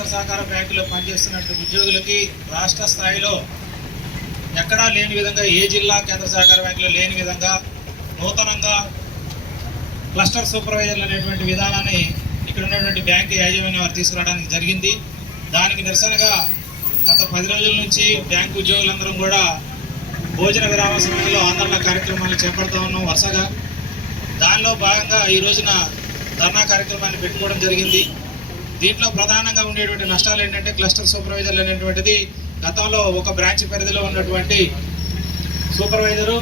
కేంద్ర సహకార బ్యాంకులో పనిచేస్తున్నటువంటి ఉద్యోగులకి రాష్ట్ర స్థాయిలో ఎక్కడా లేని విధంగా, ఏ జిల్లా కేంద్ర సహకార బ్యాంకులో లేని విధంగా నూతనంగా క్లస్టర్ సూపర్వైజర్లు అనేటువంటి విధానాన్ని ఇక్కడ ఉన్నటువంటి బ్యాంకు యాజమాన్యం వారు తీసుకురావడానికి జరిగింది. దానికి నిరసనగా గత 10 రోజుల నుంచి బ్యాంకు ఉద్యోగులందరం కూడా భోజన విరామ సమయంలో ఆందోళన కార్యక్రమాలు చేపడుతూ ఉన్నాం వరుసగా. దానిలో భాగంగా ఈ రోజున ధర్నా కార్యక్రమాన్ని పెట్టుకోవడం జరిగింది. దీంట్లో ప్రధానంగా ఉండేటువంటి నష్టాలు ఏంటంటే, క్లస్టర్ సూపర్వైజర్లు అనేటువంటిది గతంలో ఒక బ్రాంచ్ పరిధిలో ఉన్నటువంటి సూపర్వైజరు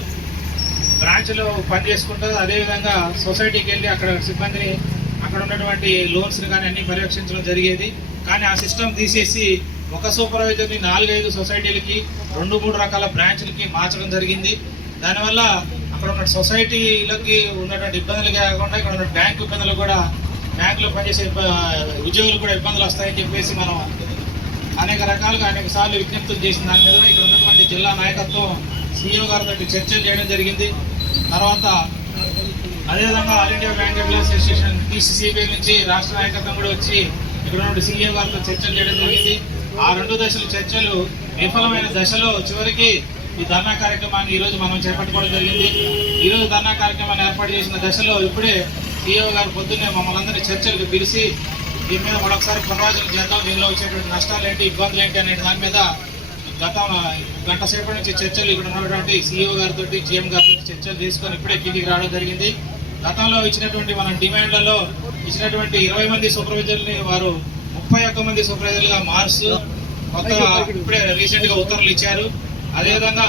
బ్రాంచ్లో పనిచేసుకుంటూ అదేవిధంగా సొసైటీకి వెళ్ళి అక్కడ సిబ్బందిని, అక్కడ ఉన్నటువంటి లోన్స్ని కానీ అన్ని పర్యవేక్షించడం జరిగేది. కానీ ఆ సిస్టమ్ తీసేసి ఒక సూపర్వైజర్ని 4-5 సొసైటీలకి 2-3 రకాల బ్రాంచ్లకి మార్చడం జరిగింది. దానివల్ల అక్కడ ఉన్న సొసైటీలకి ఉన్నటువంటి ఇబ్బందులు కాకుండా ఇక్కడ ఉన్న బ్యాంకు ఇబ్బందులు కూడా, బ్యాంకులో పనిచేసే ఉద్యోగులు కూడా ఇబ్బందులు వస్తాయని చెప్పేసి మనం అనేక రకాలుగా అనేక సార్లు విజ్ఞప్తులు చేసిన దాని మీద ఇక్కడ ఉన్నటువంటి జిల్లా నాయకత్వం CEO గారితో చర్చలు చేయడం జరిగింది. తర్వాత అదేవిధంగా all India bank employees association TCCB నుంచి రాష్ట్ర నాయకత్వం కూడా వచ్చి ఇక్కడ ఉన్న CEO గారితో చర్చలు చేయడం జరిగింది. ఆ 2 దశల చర్చలు విఫలమైన దశలో చివరికి ఈ ధర్నా కార్యక్రమాన్ని ఈరోజు మనం చేపట్టుకోవడం జరిగింది. ఈరోజు ధర్నా కార్యక్రమాన్ని ఏర్పాటు చేసిన దశలో ఇప్పుడే CEO గారు పొద్దున్నే మమ్మల్ని అందరినీ చర్చలకు పిలిచి దీని మీద మరొకసారి పునరాలోచన చేద్దాం, దీనిలో వచ్చేటువంటి నష్టాలు ఏంటి, ఇబ్బందులు ఏంటి అనే దాని మీద గంట సేపటి నుంచి చర్చలు ఇక్కడ ఉన్నటువంటి CEO గారితో, GM గారితో చర్చలు చేసుకొని ఇప్పుడే కిందికి రావడం జరిగింది. గతంలో ఇచ్చినటువంటి మన డిమాండ్లలో ఇచ్చినటువంటి 20 మంది సూపర్వైజర్ని వారు 31 మంది సూపర్వైజర్లుగా మార్చు కొత్తగా ఇప్పుడే రీసెంట్గా ఉత్తర్వులు ఇచ్చారు. అదేవిధంగా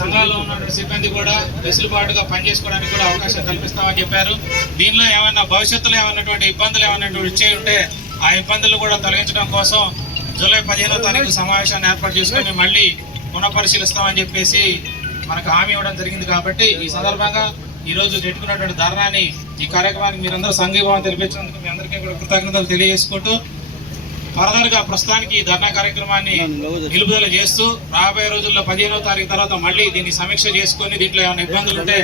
సంఘాల్లో ఉన్నటువంటి సిబ్బంది కూడా వెసులుబాటుగా పనిచేసుకోవడానికి కూడా అవకాశం కల్పిస్తామని చెప్పారు. దీనిలో ఏమైనా భవిష్యత్తులో ఏమైనటువంటి ఇబ్బందులు వచ్చే ఉంటే ఆ ఇబ్బందులు కూడా తొలగించడం కోసం జూలై 15వ తారీఖు సమావేశాన్ని ఏర్పాటు చేసుకొని మళ్ళీ పునఃపరిశీలిస్తామని చెప్పేసి మనకు హామీ ఇవ్వడం జరిగింది. కాబట్టి ఈ సందర్భంగా ఈరోజు పెట్టుకున్నటువంటి ధర్నాన్ని, ఈ కార్యక్రమానికి మీరందరూ సంఘీభావం తెలిపించినందుకు మీ అందరికీ కూడా కృతజ్ఞతలు తెలియజేసుకుంటూ, ఫర్దర్గా ప్రస్తుతానికి ఈ ధర్నా కార్యక్రమాన్ని నిలుపుదల చేస్తూ రాబోయే రోజుల్లో 15వ తారీఖు తర్వాత మళ్ళీ దీన్ని సమీక్ష చేసుకొని దీంట్లో ఏమైనా ఇబ్బందులు ఉంటే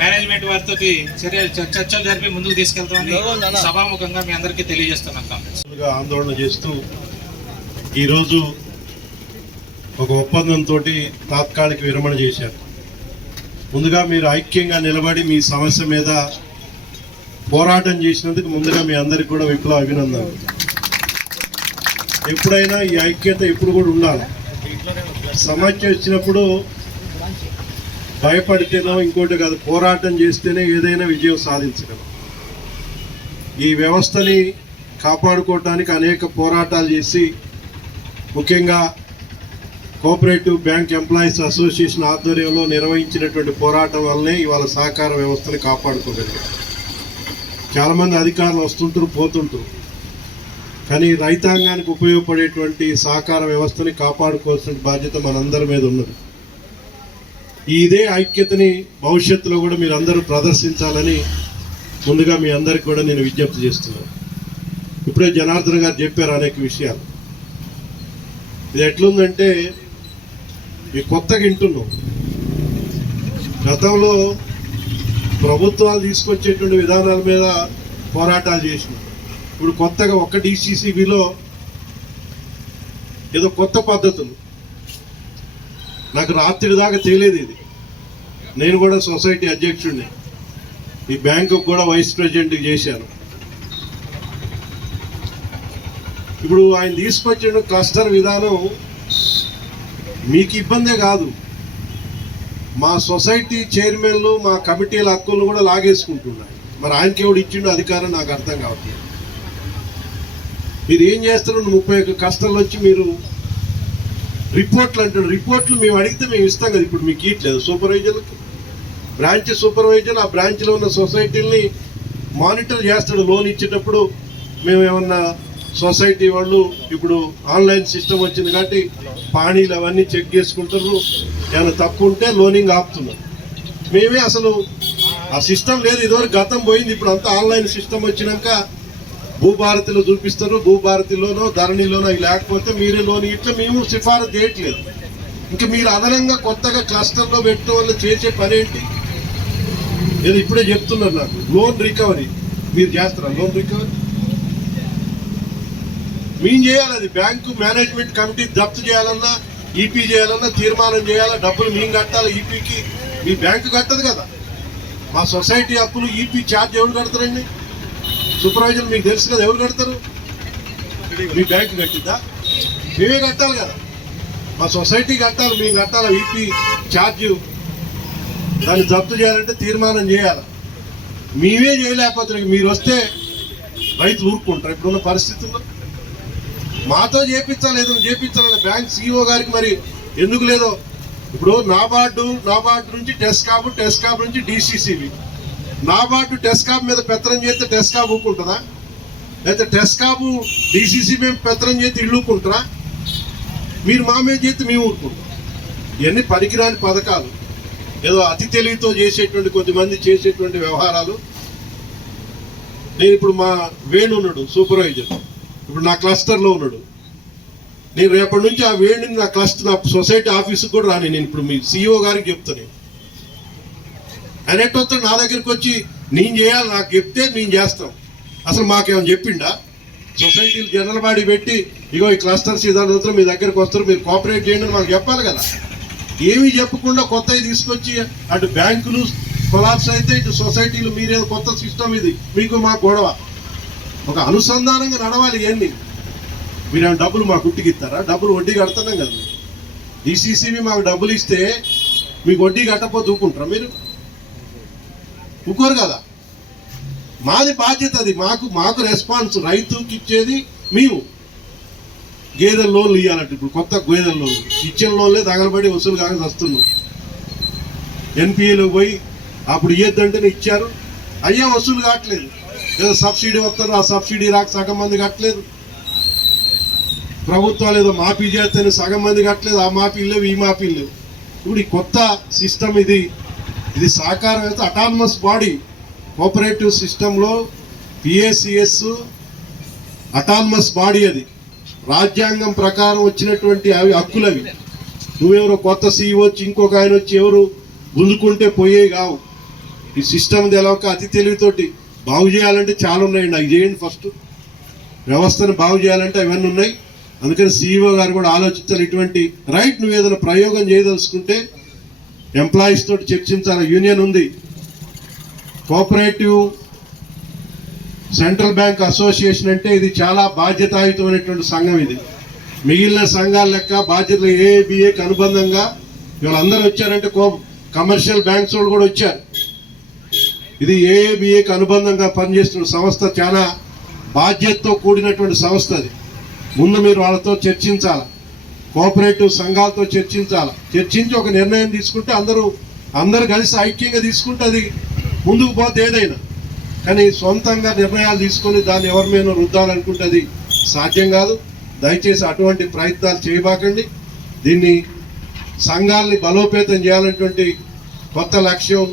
మేనేజ్మెంట్ వారితో చర్చలు జరిపి ముందుకు తీసుకెళ్తామని సభాముఖంగా మీ అందరికీ తెలియజేస్తున్నాం. ఆందోళన చేస్తూ ఈరోజు ఒక ఒప్పందంతో తాత్కాలిక విరమణ చేశారు. ముందుగా మీరు ఐక్యంగా నిలబడి మీ సమస్య మీద పోరాటం చేసినందుకు ముందుగా మీ అందరికి కూడా విప్లవ అభినందనలు. ఎప్పుడైనా ఈ ఐక్యత ఎప్పుడు కూడా ఉండాలి. సమస్య వచ్చినప్పుడు భయపడితేనో ఇంకోటి కాదు, పోరాటం చేస్తేనే ఏదైనా విజయం సాధించగలం. ఈ వ్యవస్థని కాపాడుకోవటానికి అనేక పోరాటాలు చేసి, ముఖ్యంగా కోఆపరేటివ్ బ్యాంక్ ఎంప్లాయీస్ అసోసియేషన్ ఆధ్వర్యంలో నిర్వహించినటువంటి పోరాటం వల్లనే ఇవాళ సహకార వ్యవస్థని కాపాడుకోగలిగాం. చాలామంది అధికారులు వస్తుంటారు, పోతుంటారు, కానీ రైతాంగానికి ఉపయోగపడేటువంటి సహకార వ్యవస్థని కాపాడుకోవాల్సిన బాధ్యత మనందరి మీద ఉన్నది. ఇదే ఐక్యతని భవిష్యత్తులో కూడా మీరు అందరూ ప్రదర్శించాలని ముందుగా మీ అందరికి కూడా నేను విజ్ఞప్తి చేస్తున్నాను. ఇప్పుడే జనార్దన్ గారు చెప్పారు అనేక విషయాలు. ఇది ఎట్లుందంటే, ఈ కొత్తగా వింటున్నాం. గతంలో ప్రభుత్వాలు తీసుకొచ్చేటువంటి విధానాల మీద పోరాటాలు చేసినాం. ఇప్పుడు కొత్తగా ఒక్క DCCBలో ఏదో కొత్త పద్ధతులు. నాకు రాత్రి దాకా తెలియదు ఇది. నేను కూడా సొసైటీ అధ్యక్షుడిని, ఈ బ్యాంకుకు కూడా వైస్ ప్రెసిడెంట్ చేశాను. ఇప్పుడు ఆయన తీసుకొచ్చిన క్లస్టర్ విధానం మీకు ఇబ్బందే కాదు, మా సొసైటీ చైర్మన్లు, మా కమిటీల హక్కులను కూడా లాగేసుకుంటున్నాయి. మరి ఆయనకి ఎవడు ఇచ్చిండో అధికారం నాకు అర్థం కావట్లేదు. మీరు ఏం చేస్తారు? 31 క్లస్టర్లు వచ్చి మీరు రిపోర్ట్లు అంటారు. రిపోర్ట్లు మేము అడిగితే మేము ఇస్తాం కదా, ఇప్పుడు మీకు ఇట్లేదు. సూపర్వైజర్లకు బ్రాంచ్ సూపర్వైజర్ ఆ బ్రాంచ్లో ఉన్న సొసైటీని మానిటర్ చేస్తాడు. లోన్ ఇచ్చేటప్పుడు మేము ఏమన్నా సొసైటీ వాళ్ళు ఇప్పుడు ఆన్లైన్ సిస్టమ్ వచ్చింది కాబట్టి పానీలు అవన్నీ చెక్ చేసుకుంటారు, ఏమైనా తప్పు ఉంటే లోనింగ్ ఆపుతున్నారు. మేమే అసలు ఆ సిస్టమ్ లేదు, ఇదివరకు గతం పోయింది. ఇప్పుడు అంతా ఆన్లైన్ సిస్టమ్ వచ్చినాక భూభారతిలో చూపిస్తారు, భూభారతిలోనో ధరణిలోనో అవి లేకపోతే మీరే లోన్ ఇట్లా మేము సిఫారసు చేయట్లేదు. ఇంకా మీరు అదనంగా కొత్తగా క్లస్టర్లో పెట్టడం వల్ల చేసే పని ఏంటి? నేను ఇప్పుడే చెప్తున్నారు నాకు లోన్ రికవరీ మీరు చేస్తారా? లోన్ రికవరీ మేము చేయాలి. అది బ్యాంకు మేనేజ్మెంట్ కమిటీ జప్తు చేయాలన్నా, ఈపీ చేయాలన్నా తీర్మానం చేయాలా, డబ్బులు మేము కట్టాలి. ఈపీకి మీ బ్యాంకు కట్టదు కదా. మా సొసైటీ అప్పులు ఈపీ ఛార్జ్ ఎవరు కడతారండి? సూపర్వైజర్ మీకు తెలుసు కదా, ఎవరు కడతారు? మీ బ్యాంకు కట్టిద్దా? మేమే కట్టాలి కదా. మా సొసైటీ కట్టాలి, మేము కట్టాలి. ఈపీ ఛార్జ్ దాన్ని జప్తు చేయాలంటే తీర్మానం చేయాలి. మేమే చేయలేకపోతే మీరు వస్తే రైతులు ఊరుకుంటారు. ఇప్పుడున్న పరిస్థితుల్లో మాతో చేపించాలి, చేపించాలని బ్యాంక్ సిఇఓ గారికి మరి ఎందుకు లేదో. ఇప్పుడు నాబార్డు నుంచి టెస్కాబ్ నుంచి డిసిసిబి. నాబార్డు టెస్కాబ్ మీద పెత్తనం చేస్తే టెస్కాబ్ ఊరుకుంటుందా? లేకపోతే టెస్కాబ్ డిసిసిబి మేము పెత్తనం చేస్తే ఇళ్ళు ఊరుకుంటారా? మీరు మా మీద చేస్తే మేము ఊరుకుంటాం. ఇవన్నీ పనికిరాని పథకాలు, ఏదో అతి తెలివితో చేసేటువంటి కొద్దిమంది చేసేటువంటి వ్యవహారాలు. నేను ఇప్పుడు మా వేణు ఉన్నాడు సూపర్వైజర్, ఇప్పుడు నా క్లస్టర్లో ఉన్నాడు. నేను రేపటి నుంచి ఆ వేణుని నా సొసైటీ ఆఫీస్కి కూడా రాని. నేను ఇప్పుడు మీ సిఇఓ గారికి చెప్తాను. ఆయన ఎట్టొస్తాడు నా దగ్గరికి వచ్చి నేను చేయాలి, నాకు చెప్తే నేను చేస్తాం. అసలు మాకేమైనా చెప్పిండా? సొసైటీలు జనరల్ బాడీ పెట్టి ఇగో ఈ క్లస్టర్స్ ఇదాని మీ దగ్గరికి వస్తారు, మీరు కోఆపరేట్ చేయండి అని మాకు చెప్పాలి కదా. ఏమీ చెప్పకుండా కొత్తవి తీసుకొచ్చి అటు బ్యాంకులు కొలాప్స్ అయితే ఇటు సొసైటీలు మీరేదో కొత్త సిస్టమ్ ఇది మీకు మా గొడవ. ఒక అనుసంధానంగా నడవాలి. ఇవన్నీ మీరేమో డబ్బులు మా గుట్టికి ఇస్తారా? డబ్బులు వడ్డీ కడుతున్నాం కదా. డిసిసిబి మాకు డబ్బులు ఇస్తే మీకు వడ్డీ కట్టకపోతే ఊరుకుంటారా? మీరు ఊరుకోరు కదా. మాది బాధ్యత అది. మాకు రెస్పాన్స్. రైతుకి ఇచ్చేది మేము. గేదెల లోన్లు ఇవ్వాలంటే ఇప్పుడు కొత్త గేదెల లోన్లు ఇచ్చిన లోన్లే తగలబడి వసూలు కాక వస్తున్నాం. ఎన్పిఏలకు పోయి అప్పుడు ఇవ్వద్దంటేనే ఇచ్చారు, అయ్యా వసూలు కావట్లేదు. ఏదో సబ్సిడీ వస్తారు, ఆ సబ్సిడీ రాక సగం మంది కట్టలేదు. ప్రభుత్వాలు ఏదో మాఫీ చేస్తేనే సగం మంది కట్టలేదు. ఆ మాఫీలు లేవు, ఈ మాఫీలు లేవు. ఇప్పుడు ఈ కొత్త సిస్టమ్ ఇది సహకారం అయితే అటానమస్ బాడీ కోఆపరేటివ్ సిస్టంలో పిఏసిఎస్ అటానమస్ బాడీ. అది రాజ్యాంగం ప్రకారం వచ్చినటువంటి అవి హక్కులవి. నువ్వెవరో కొత్త సిఇఓ వచ్చి ఇంకొక ఆయన వచ్చి ఎవరు గుంజుకుంటే పోయేవి కావు. ఈ సిస్టమ్ తెలవక అతి తెలివితోటి బాగు చేయాలంటే చాలా ఉన్నాయండి. అవి చేయండి. ఫస్ట్ వ్యవస్థను బాగు చేయాలంటే అవన్నీ ఉన్నాయి. అందుకని సిఇఓ గారు కూడా ఆలోచించాలి. ఇటువంటి రైట్ నువ్వు ఏదైనా ప్రయోగం చేయదలుచుకుంటే ఎంప్లాయీస్ తోటి చర్చించాలి. యూనియన్ ఉంది, కోఆపరేటివ్ సెంట్రల్ బ్యాంక్ అసోసియేషన్ అంటే ఇది చాలా బాధ్యతాయుతమైనటువంటి సంఘం. ఇది మిగిలిన సంఘాల లెక్క బాధ్యతలు ఏబిఏకి అనుబంధంగా వీళ్ళందరూ వచ్చారంటే కమర్షియల్ బ్యాంక్స్ వాళ్ళు కూడా వచ్చారు. ఇది ఏబిఏకి అనుబంధంగా పనిచేస్తున్న సంస్థ, చాలా బాధ్యతతో కూడినటువంటి సంస్థ. అది ముందు మీరు వాళ్ళతో చర్చించాలి, కోఆపరేటివ్ సంఘాలతో చర్చించాలి. చర్చించి ఒక నిర్ణయం తీసుకుంటే అందరూ కలిసి ఐక్యంగా తీసుకుంటే అది ముందుకు పోతే ఏదైనా. కానీ సొంతంగా నిర్ణయాలు తీసుకొని దాన్ని ఎవరి మీద రుద్దాలనుకుంటే అది సాధ్యం కాదు. దయచేసి అటువంటి ప్రయత్నాలు చేయబాకండి. దీన్ని సంఘాలని బలోపేతం చేయాలనేటువంటి కొత్త లక్ష్యం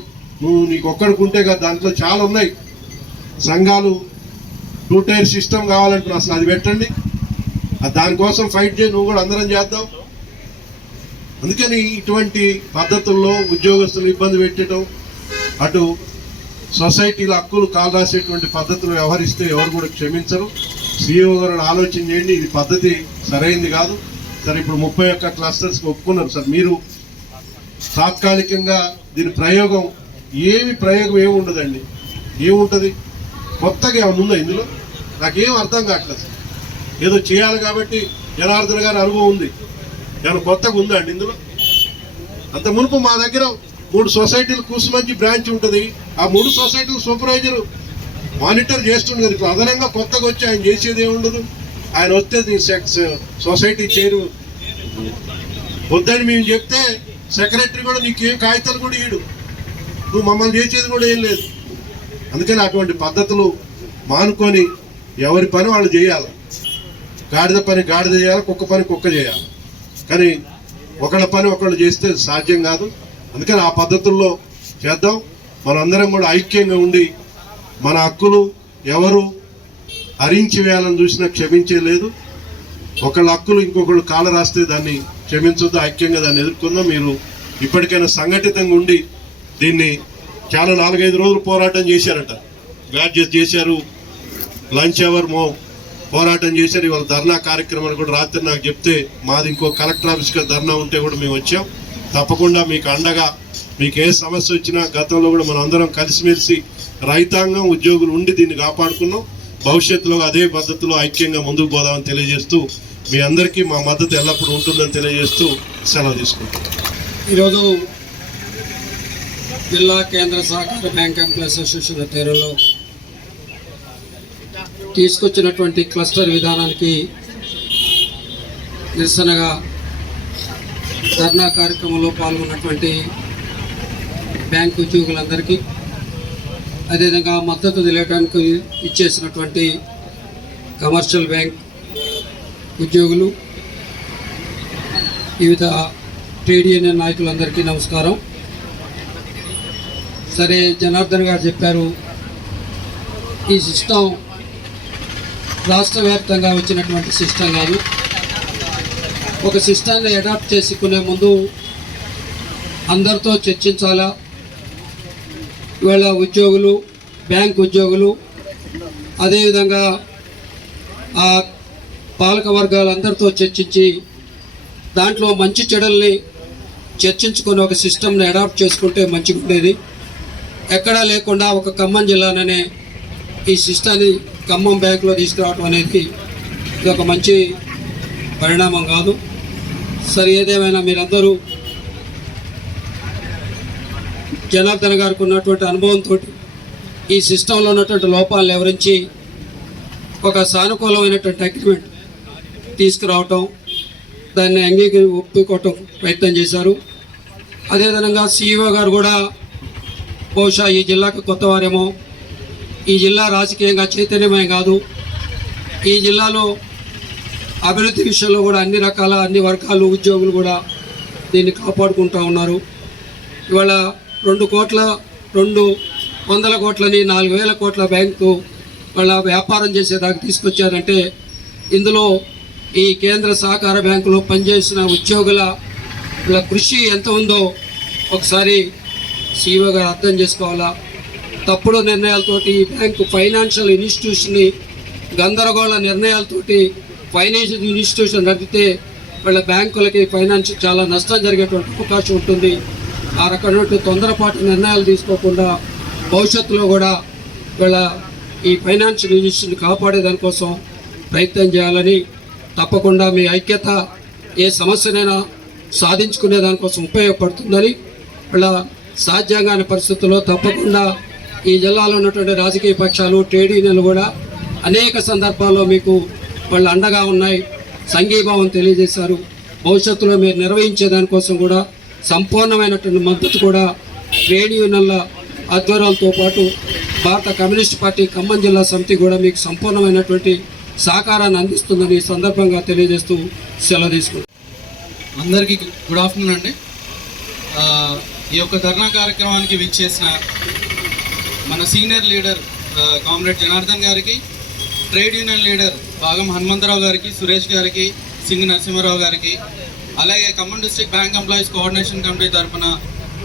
నీకు ఒక్కడికుంటే కదా. దాంట్లో చాలా ఉన్నాయి సంఘాలు. 2 టైర్ సిస్టమ్ కావాలంటున్నా, అసలు అది పెట్టండి. దానికోసం ఫైట్ చేయి, నువ్వు కూడా అందరం చేద్దాం. అందుకని ఇటువంటి పద్ధతుల్లో ఉద్యోగస్తులు ఇబ్బంది పెట్టడం, అటు సొసైటీల హక్కులు కాలు రాసేటువంటి పద్ధతులు వ్యవహరిస్తే ఎవరు కూడా క్షమించరు. సిఇఓ గారు ఆలోచన చేయండి, ఇది పద్ధతి సరైంది కాదు. సరే ఇప్పుడు 31 క్లస్టర్స్కి ఒప్పుకున్నారు సార్. మీరు తాత్కాలికంగా దీని ప్రయోగం ఏమి ఉండదండి. ఏముంటుంది కొత్తగా ఏమైనా ఉందా ఇందులో? నాకేం అర్థం కావట్లేదు సార్. ఏదో చేయాలి కాబట్టి జనార్దన్ గారి అనుభవం ఉంది, ఏమైనా కొత్తగా ఉందా అండి ఇందులో? అంత మునుపు మా దగ్గర 3 సొసైటీలు కూసుమంచి బ్రాంచ్ ఉంటుంది. ఆ 3 సొసైటీలు సూపర్వైజర్ మానిటర్ చేస్తుంది కదా. ఇప్పుడు అదనంగా కొత్తగా వచ్చి ఆయన చేసేది ఏముండదు. ఆయన వస్తే సొసైటీ చైర్ వద్దని మేము చెప్తే సెక్రటరీ కూడా నీకేం కాగితాలు కూడా ఇయ్యడు, నువ్వు మమ్మల్ని చేసేది కూడా ఏం లేదు. అందుకని అటువంటి పద్ధతులు మానుకొని ఎవరి పని వాళ్ళు చేయాలి. గాడిద పని గాడిద చేయాలి, కుక్క పని కుక్క చేయాలి. కానీ ఒకళ్ళ పని ఒకళ్ళు చేస్తే సాధ్యం కాదు. అందుకని ఆ పద్ధతుల్లో చేద్దాం. మనందరం కూడా ఐక్యంగా ఉండి మన హక్కులు ఎవరు హరించి వేయాలని చూసినా క్షమించే లేదు. ఒకళ్ళ హక్కులు ఇంకొకళ్ళు కాళ్ళ రాస్తే దాన్ని క్షమించొద్దు. ఐక్యంగా దాన్ని ఎదుర్కొందాం. మీరు ఇప్పటికైనా సంఘటితంగా ఉండి దీన్ని చాలా 4-5 రోజులు పోరాటం చేశారట. గ్యాడ్జెట్ చేశారు, లంచ్ అవర్ పోరాటం చేశారు. ఇవాళ ధర్నా కార్యక్రమాలు కూడా రాత్రి నాకు చెప్తే మాది ఇంకో కలెక్టర్ ఆఫీస్గా ధర్నా ఉంటే కూడా మేము వచ్చాం. తప్పకుండా మీకు అండగా, మీకు ఏ సమస్య వచ్చినా గతంలో కూడా మనం అందరం కలిసిమెలిసి రైతాంగం ఉద్యోగులు ఉండి దీన్ని కాపాడుకున్నాం. భవిష్యత్తులో అదే పద్ధతిలో ఐక్యంగా ముందుకు పోదామని తెలియజేస్తూ మీ అందరికీ మా మద్దతు ఎల్లప్పుడూ ఉంటుందని తెలియజేస్తూ సెలవు తీసుకుంటాం. ఈరోజు జిల్లా కేంద్ర సహకార బ్యాంక్ ఎంప్లాయీస్ అసోసియేషన్ ఆధ్వర్యంలో తీసుకొచ్చినటువంటి క్లస్టర్ విధానానికి నిరసనగా ధర్నా కార్యక్రమంలో పాల్గొన్నటువంటి బ్యాంక్ ఉద్యోగులందరికీ, అదేవిధంగా మద్దతు తెలియడానికి ఇచ్చేసినటువంటి కమర్షియల్ బ్యాంక్ ఉద్యోగులు, వివిధ ట్రేడ్ యూనియన్ నాయకులందరికీ నమస్కారం. సరే, జనార్దన్ గారు చెప్పారు, ఈ సిస్టమ్ రాష్ట్ర వ్యాప్తంగా వచ్చినటువంటి సిస్టమ్ కాదు. ఒక సిస్టాన్ని అడాప్ట్ చేసుకునే ముందు అందరితో చర్చించాలా. ఇవాళ ఉద్యోగులు, బ్యాంక్ ఉద్యోగులు, అదేవిధంగా ఆ పాలక వర్గాలందరితో చర్చించి దాంట్లో మంచి చెడుల్ని చర్చించుకొని ఒక సిస్టమ్ని అడాప్ట్ చేసుకుంటే మంచిగా ఉండేది. ఎక్కడా లేకుండా ఒక ఖమ్మం జిల్లాననే ఈ సిస్టాన్ని ఖమ్మం బ్యాంకులో తీసుకురావడం అనేది ఇది ఒక మంచి పరిణామం కాదు. సరే, ఏదేమైనా మీరందరూ జనార్దన్ గారికి ఉన్నటువంటి అనుభవంతో ఈ సిస్టంలో ఉన్నటువంటి లోపాలను వివరించి ఒక సానుకూలమైనటువంటి అగ్రిమెంట్ తీసుకురావటం, దాన్ని ఒప్పుకోవటం ప్రయత్నం చేశారు. అదేవిధంగా సిఇఓ గారు కూడా బహుశా ఈ జిల్లాకు కొత్తవారేమో, ఈ జిల్లా రాజకీయంగా చైతన్యమయం కాదు. ఈ జిల్లాలో అభివృద్ధి విషయంలో కూడా అన్ని వర్గాలు ఉద్యోగులు కూడా దీన్ని కాపాడుకుంటూ ఉన్నారు. ఇవాళ 200 కోట్లని 4,000 కోట్ల బ్యాంకు వాళ్ళ వ్యాపారం చేసేదాకా తీసుకొచ్చారంటే ఇందులో ఈ కేంద్ర సహకార బ్యాంకులో పనిచేసిన ఉద్యోగుల కృషి ఎంత ఉందో ఒకసారి సిఇఓ గారు అర్థం చేసుకోవాలా. తప్పుడు నిర్ణయాలతోటి ఈ బ్యాంకు ఫైనాన్షియల్ ఇన్స్టిట్యూషన్ని గందరగోళ నిర్ణయాలతోటి ఫైనాన్షియల్ ఇన్స్టిట్యూషన్ నడిపితే వాళ్ళ బ్యాంకులకి ఫైనాన్స్ చాలా నష్టం జరిగేటువంటి అవకాశం ఉంటుంది. ఆ రకమైన తొందరపాటు నిర్ణయాలు తీసుకోకుండా భవిష్యత్తులో కూడా వీళ్ళ ఈ ఫైనాన్షియల్ ఇన్స్టిట్యూషన్ కాపాడేదానికోసం ప్రయత్నం చేయాలని, తప్పకుండా మీ ఐక్యత ఏ సమస్యనైనా సాధించుకునే దానికోసం ఉపయోగపడుతుందని, వీళ్ళ సాధ్యంగాని పరిస్థితుల్లో తప్పకుండా ఈ జిల్లాలో ఉన్నటువంటి రాజకీయ పక్షాలు, ట్రేడ్ యూనియన్లు కూడా అనేక సందర్భాల్లో మీకు వాళ్ళు అండగా ఉన్నాయి, సంఘీభావం తెలియజేశారు. భవిష్యత్తులో మీరు నిర్వహించే దానికోసం కూడా సంపూర్ణమైనటువంటి మద్దతు కూడా ట్రేడ్ యూనియన్ల ఆధ్వర్యాలతో పాటు భారత కమ్యూనిస్ట్ పార్టీ ఖమ్మం జిల్లా సమితి కూడా మీకు సంపూర్ణమైనటువంటి సహకారాన్ని అందిస్తుందని ఈ సందర్భంగా తెలియజేస్తూ సెలవు తీసుకుంటాం. అందరికీ గుడ్ ఆఫ్టర్నూన్ అండి. ఈ యొక్క ధర్నా కార్యక్రమానికి విచ్చేసిన మన సీనియర్ లీడర్ కామ్రేడ్ జనార్దన్ గారికి, ట్రేడ్ యూనియన్ లీడర్ భాగం హనుమంతరావు గారికి, సురేష్ గారికి, సింగ్ నరసింహారావు గారికి, అలాగే Khammam district bank employees coordination committee తరఫున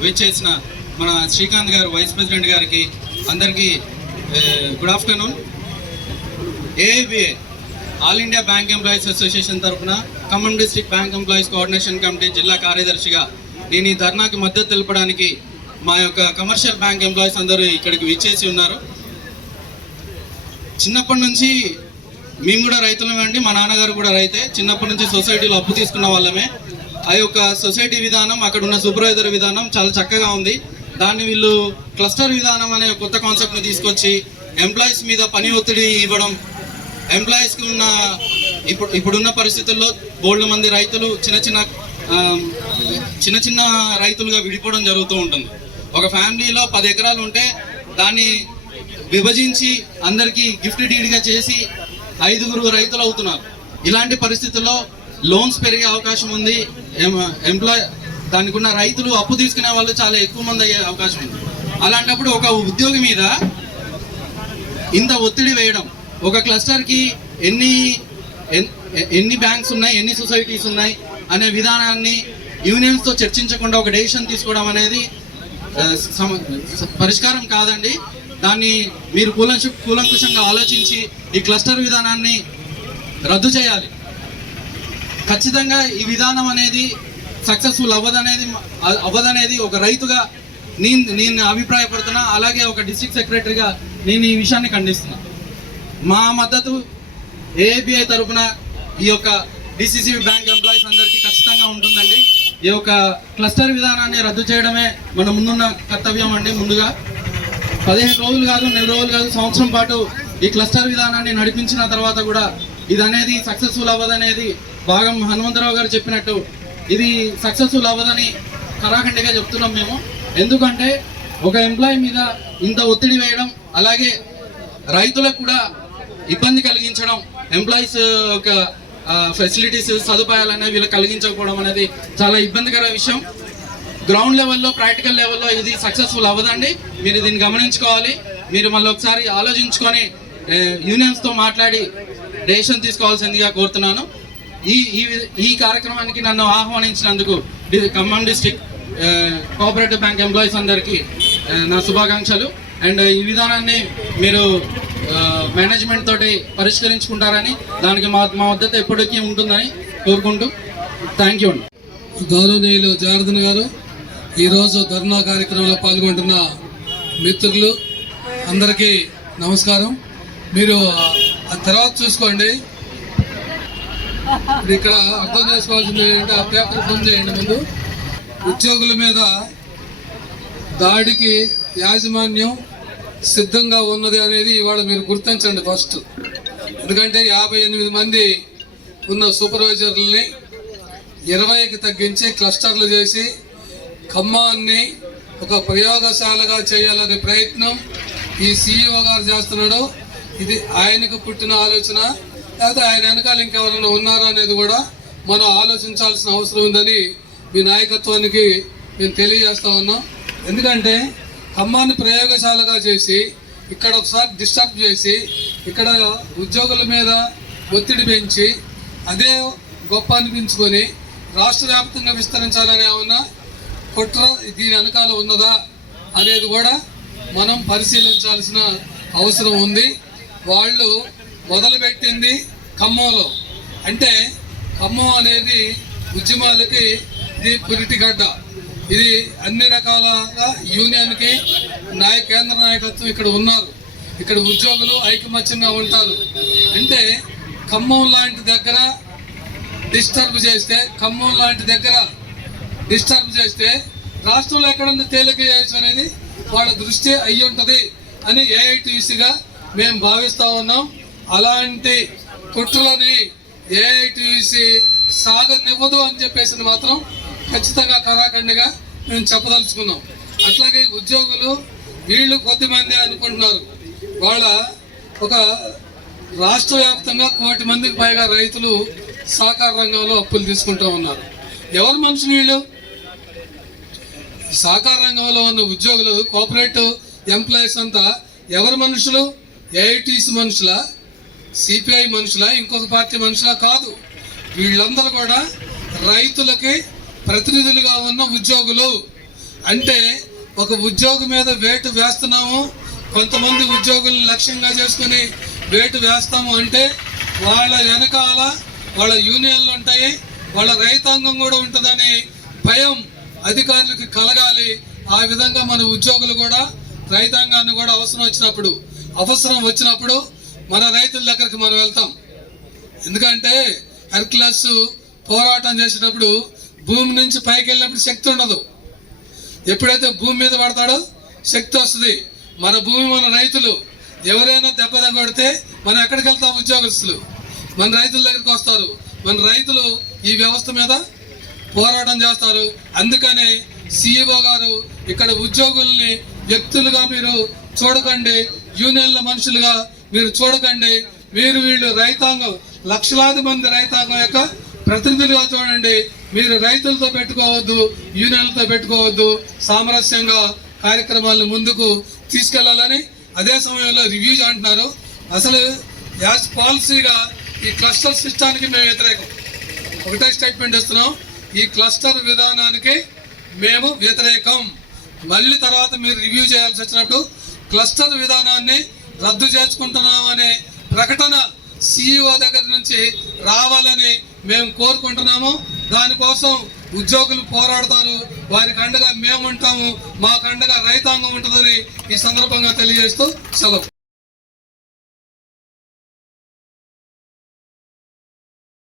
విచ్చేసిన మన శ్రీకాంత్ గారు వైస్ ప్రెసిడెంట్ గారికి అందరికీ good afternoon. AIBEA all India bank employees association తరఫున Khammam district bank employees coordination committee జిల్లా కార్యదర్శిగా నేను ఈ ధర్నాకి మద్దతు తెలపడానికి మా యొక్క కమర్షియల్ బ్యాంక్ ఎంప్లాయీస్ అందరూ ఇక్కడికి విచ్చేసి ఉన్నారు. చిన్నప్పటి నుంచి మేము కూడా రైతులమే అండి, మా నాన్నగారు కూడా రైతే. చిన్నప్పటి నుంచి సొసైటీలో అప్పు తీసుకున్న వాళ్ళమే. ఆ యొక్క సొసైటీ విధానం, అక్కడ ఉన్న సూపర్వైజర్ విధానం చాలా చక్కగా ఉంది. దాన్ని వీళ్ళు క్లస్టర్ విధానం అనే కొత్త కాన్సెప్ట్ని తీసుకొచ్చి ఎంప్లాయీస్ మీద పని ఒత్తిడి ఇవ్వడం, ఎంప్లాయీస్కి ఉన్న ఇప్పుడున్న పరిస్థితుల్లో బోల్డ్ మంది రైతులు చిన్న చిన్న రైతులుగా విడిపోవడం జరుగుతూ ఉంటుంది. ఒక ఫ్యామిలీలో 10 ఎకరాలు ఉంటే దాన్ని విభజించి అందరికీ గిఫ్ట్ డీడ్గా చేసి 5 రైతులు అవుతున్నారు. ఇలాంటి పరిస్థితుల్లో లోన్స్ పెరిగే అవకాశం ఉంది. దానికి ఉన్న రైతులు అప్పు తీసుకునే వాళ్ళు చాలా ఎక్కువ మంది అయ్యే అవకాశం ఉంది. అలాంటప్పుడు ఒక ఉద్యోగి మీద ఇంత ఒత్తిడి వేయడం, ఒక క్లస్టర్కి ఎన్ని బ్యాంక్స్ ఉన్నాయి, ఎన్ని సొసైటీస్ ఉన్నాయి అనే విధానాన్ని యూనియన్స్తో చర్చించకుండా ఒక డెసిషన్ తీసుకోవడం అనేది పరిష్కారం కాదండి. దాన్ని మీరు కూలంకుషంగా ఆలోచించి ఈ క్లస్టర్ విధానాన్ని రద్దు చేయాలి. ఖచ్చితంగా ఈ విధానం అనేది సక్సెస్ఫుల్ అవ్వదనేది ఒక రైతుగా నేను అభిప్రాయపడుతున్నా. అలాగే ఒక డిస్ట్రిక్ట్ సెక్రటరీగా నేను ఈ విషయాన్ని ఖండిస్తున్నా. మా మద్దతు ఏఐబిఐ తరఫున ఈ యొక్క డిసిసిబి బ్యాంక్ ఎంప్లాయీస్ అందరికీ ఖచ్చితంగా ఉంటుందండి. ఈ యొక్క క్లస్టర్ విధానాన్ని రద్దు చేయడమే మన ముందున్న కర్తవ్యం అండి. ముందుగా 15 రోజులు కాదు, 4 రోజులు కాదు, సంవత్సరం పాటు ఈ క్లస్టర్ విధానాన్ని నడిపించిన తర్వాత కూడా ఇది అనేది సక్సెస్ఫుల్ అవ్వదనేది భాగం హనుమంతరావు గారు చెప్పినట్టు ఇది సక్సెస్ఫుల్ అవ్వదని కరాఖండిగా చెప్తున్నాం మేము. ఎందుకంటే ఒక ఎంప్లాయీ మీద ఇంత ఒత్తిడి వేయడం, అలాగే రైతులకు కూడా ఇబ్బంది కలిగించడం, ఎంప్లాయీస్ యొక్క ఫెసిలిటీస్ సదుపాయాలు అనేవి వీళ్ళకి కలిగించకపోవడం అనేది చాలా ఇబ్బందికర విషయం. గ్రౌండ్ లెవెల్లో, ప్రాక్టికల్ లెవెల్లో ఇది సక్సెస్ఫుల్ అవ్వదండి. మీరు దీన్ని గమనించుకోవాలి. మీరు మళ్ళీ ఒకసారి ఆలోచించుకొని యూనియన్స్తో మాట్లాడి డెసిషన్ తీసుకోవాల్సిందిగా కోరుతున్నాను. ఈ కార్యక్రమానికి నన్ను ఆహ్వానించినందుకు Khammam district cooperative bank employees అందరికీ నా శుభాకాంక్షలు. అండ్ ఈ విధానాన్ని మీరు మేనేజ్మెంట్ తోటి పరిష్కరించుకుంటారని, దానికి మా మద్దతు ఎప్పటికీ ఉంటుందని కోరుకుంటూ థ్యాంక్ యూ అండి. గౌరవనీయులు జనార్దన్ గారు, ఈరోజు ధర్నా కార్యక్రమంలో పాల్గొంటున్న మిత్రులు అందరికీ నమస్కారం. మీరు ఆ తర్వాత చూసుకోండి. ఇక్కడ అర్థం చేసుకోవాల్సింది ఏంటంటే, ఆ పేపర్ ఫోన్ చేయండి. ముందు ఉద్యోగుల మీద దాడికి యాజమాన్యం సిద్ధంగా ఉన్నది అనేది ఇవాళ మీరు గుర్తించండి ఫస్ట్. ఎందుకంటే 58 మంది ఉన్న సూపర్వైజర్లని 20కి తగ్గించి క్లస్టర్లు చేసి ఖమ్మాన్ని ఒక ప్రయోగశాలగా చేయాలనే ప్రయత్నం ఈ సిఇఓ గారు చేస్తున్నాడు. ఇది ఆయనకు పుట్టిన ఆలోచన, లేకపోతే ఆయన వెనకాల ఇంకెవరైనా ఉన్నారా అనేది కూడా మనం ఆలోచించాల్సిన అవసరం ఉందని మీ నాయకత్వానికి మేము తెలియజేస్తా ఉన్నాం. ఎందుకంటే ఖమ్మాన్ని ప్రయోగశాలగా చేసి ఇక్కడ ఒకసారి డిస్టర్బ్ చేసి ఇక్కడ ఉద్యోగుల మీద ఒత్తిడి పెంచి అదే గొప్ప అనిపించుకొని రాష్ట్ర వ్యాప్తంగా విస్తరించాలని ఏమన్నా కుట్ర దీని వెనకాల ఉన్నదా అనేది కూడా మనం పరిశీలించాల్సిన అవసరం ఉంది. వాళ్ళు మొదలుపెట్టింది ఖమ్మంలో. అంటే ఖమ్మం అనేది ఉద్యమాలకి ఇది పురిటిగడ్డ. ఇది అన్ని రకాలుగా యూనియన్కి కేంద్ర నాయకత్వం ఇక్కడ ఉన్నారు. ఇక్కడ ఉద్యోగులు ఐకమత్యంగా ఉంటారు. అంటే ఖమ్మం లాంటి దగ్గర డిస్టర్బ్ చేస్తే రాష్ట్రంలో ఎక్కడుంది తేలిక చేయొచ్చు అనేది వాళ్ళ దృష్టి అయ్యి ఉంటుంది అని ఏఐటీసీగా మేము భావిస్తూ ఉన్నాం. అలాంటి కుట్రలని ఏఐటీసీ సాగనివ్వదు అని చెప్పేసి మాత్రం ఖచ్చితంగా కరాఖండిగా మేము చెప్పదలుచుకున్నాం. అట్లాగే ఉద్యోగులు వీళ్ళు కొద్దిమంది అనుకుంటున్నారు. వాళ్ళ ఒక రాష్ట్ర వ్యాప్తంగా 1 కోటి మందికి పైగా రైతులు సహకార రంగంలో అప్పులు తీసుకుంటూ ఉన్నారు. ఎవరు మనుషులు వీళ్ళు? సహకార రంగంలో ఉన్న ఉద్యోగులు, కోఆపరేటివ్ ఎంప్లాయీస్ అంతా ఎవరు మనుషులు? ఏఐటీసీ మనుషులా, సిపిఐ మనుషులా, ఇంకొక పార్టీ మనుషులా? కాదు. వీళ్ళందరూ కూడా రైతులకి ప్రతినిధులుగా ఉన్న ఉద్యోగులు. అంటే ఒక ఉద్యోగి మీద వేటు వేస్తున్నాము, కొంతమంది ఉద్యోగులను లక్ష్యంగా చేసుకుని వేటు వేస్తాము అంటే వాళ్ళ వెనకాల వాళ్ళ యూనియన్లు ఉంటాయి, వాళ్ళ రైతాంగం కూడా ఉంటుందని భయం అధికారులకు కలగాలి. ఆ విధంగా మన ఉద్యోగులు కూడా రైతాంగాన్ని కూడా అవసరం వచ్చినప్పుడు మన రైతుల దగ్గరికి మనం వెళ్తాం. ఎందుకంటే హెర్క్యులస్ పోరాటం చేసినప్పుడు భూమి నుంచి పైకి వెళ్ళినప్పుడు శక్తి ఉండదు. ఎప్పుడైతే భూమి మీద పడతాడో శక్తి వస్తుంది. మన భూమి, మన రైతులు. ఎవరైనా దెబ్బ కొడితే మనం ఎక్కడికి వెళ్తాం? ఉద్యోగస్తులు మన రైతుల దగ్గరికి వస్తారు. మన రైతులు ఈ వ్యవస్థ మీద పోరాటం చేస్తారు. అందుకనే సిఇఓ గారు ఇక్కడ ఉద్యోగుల్ని వ్యక్తులుగా మీరు చూడకండి, యూనియన్ల మనుషులుగా మీరు చూడకండి. వీళ్ళు రైతాంగం, లక్షలాది మంది రైతాంగం యొక్క ప్రతినిధులుగా చూడండి. మీరు రైతులతో పెట్టుకోవద్దు, యూనియన్లతో పెట్టుకోవద్దు. సామరస్యంగా కార్యక్రమాలను ముందుకు తీసుకెళ్లాలని. అదే సమయంలో రివ్యూజ్ అంటున్నారు. అసలు యాజ్ పాలసీగా ఈ క్లస్టర్ సిస్టానికి మేము వ్యతిరేకం. ఒకటే స్టేట్మెంట్ ఇస్తున్నాం, ఈ క్లస్టర్ విధానానికి మేము వ్యతిరేకం. మళ్ళీ తర్వాత మీరు రివ్యూ చేయాల్సి వచ్చినప్పుడు క్లస్టర్ విధానాన్ని రద్దు చేసుకుంటున్నామనే ప్రకటన సిఇఓ దగ్గర నుంచి రావాలని మేము కోరుకుంటున్నాము. దానికోసం ఉద్యోగులు పోరాడతారు, వారికి అండగా మేము ఉంటాము, మాకు అండగా రైతాంగం ఉంటుందని ఈ సందర్భంగా తెలియజేస్తూ సెలవు.